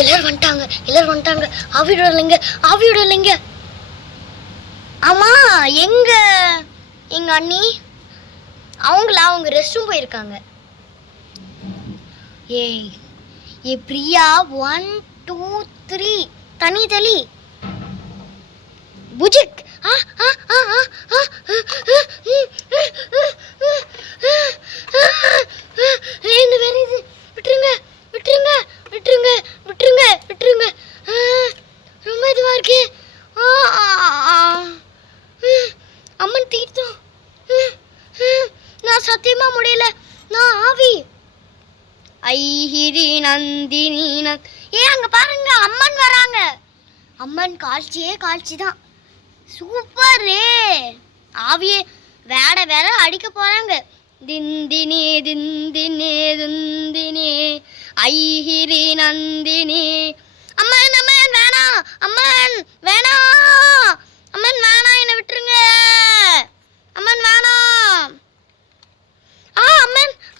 எல்லாரும் வந்துட்டாங்க. ஆவியோட இல்லைங்க. ஆமா, எங்க அண்ணி அவங்க ரெஸ்ட் ரூம் போயிருக்காங்க. ஏ பிரியா, 1 2 3 தனி புஜிக். என்ன வேற இது? விட்டுருங்க. ரொம்ப இதுவா இருக்கு. அம்மன் தீர்த்தம். நான் சத்தியமா முடியல. நான் ஆவி. ஐஹிரி நந்தினி அங்க பாருங்க, அம்மன் வராங்க. அம்மன் காட்சி தான். சூப்பரே. ஆவியே வேற அடிக்க போறாங்க. திந்தினி ஐஹிரி நந்தினி. அம்மன் வேணாம். அம்மன் வேணாம், என்ன விட்டுருங்க. அம்மன் வேணாம்.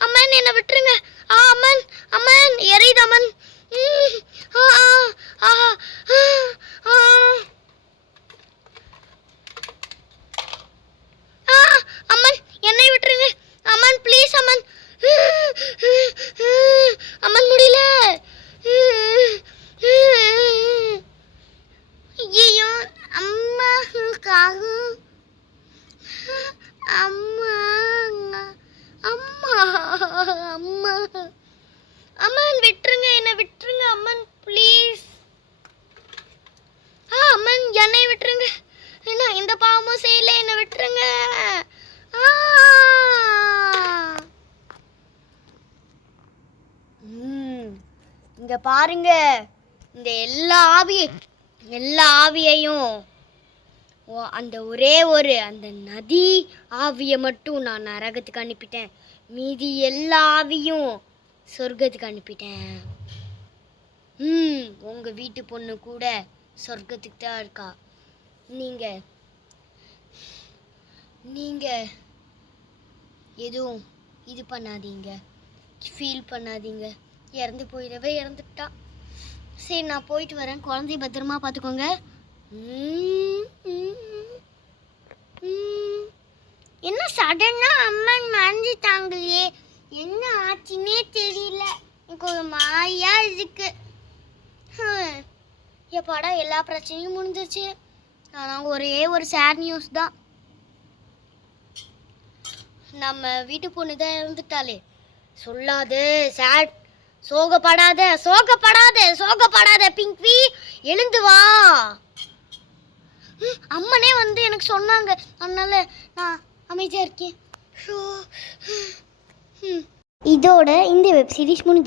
அம்மன் என்ன விட்டுருங்க. அம்மன் எரியுது. அம்மன் அம்மன் என்னை விட்டுருங்க. அம்மன் ப்ளீஸ். அம்மன் முடியல. ஐயோ, அம்மாவுக்காக. அம்மன் விட்டுருங்க, என்ன விட்டுருங்க. அம்மன் ப்ளீஸ். அம்மன் என்னை விட்டுருங்க. நான் இந்த பாவமும் செய்யல, என்ன விட்டுருங்க. இங்க பாருங்க, இந்த எல்லா ஆவியையும் அந்த ஒரே அந்த நதி ஆவியை மட்டும் நான் நரகத்துக்கு அனுப்பிட்டேன். மீதி எல்லா ஆவியும் சொர்க்கத்துக்கு அனுப்பிட்டேன். உங்க வீட்டு பொண்ணு கூட சொர்க்கத்துக்கு தான் இருக்கா. நீங்க எதுவும் இது பண்ணாதீங்க, ஃபீல் பண்ணாதீங்க. இறந்துட்டா. சரி, நான் போயிட்டு வரேன். குழந்தைய பத்திரமா பார்த்துக்கோங்க. என்ன சடனா அம்மன் மறைஞ்சிட்டாங்களே, என்ன ஆச்சுன்னே தெரியல. எனக்கு ஒரு மாதிரியா இருக்கு. எப்பாடா எல்லா பிரச்சனையும் முடிஞ்சிருச்சு. ஆனால் ஒரு சேட் நியூஸ் தான். நம்ம வீட்டு பொண்ணு தான் இறந்துட்டாளே. சொல்லாத சேட். சோகப்படாத பிங்க்வி, எழுந்து வா. அம்மனே வந்து எனக்கு சொன்னாங்க, அதனால நான் அமைதியா இருக்கேன். இதோட இந்த வெப் சீரிஸ் முடிஞ்சு.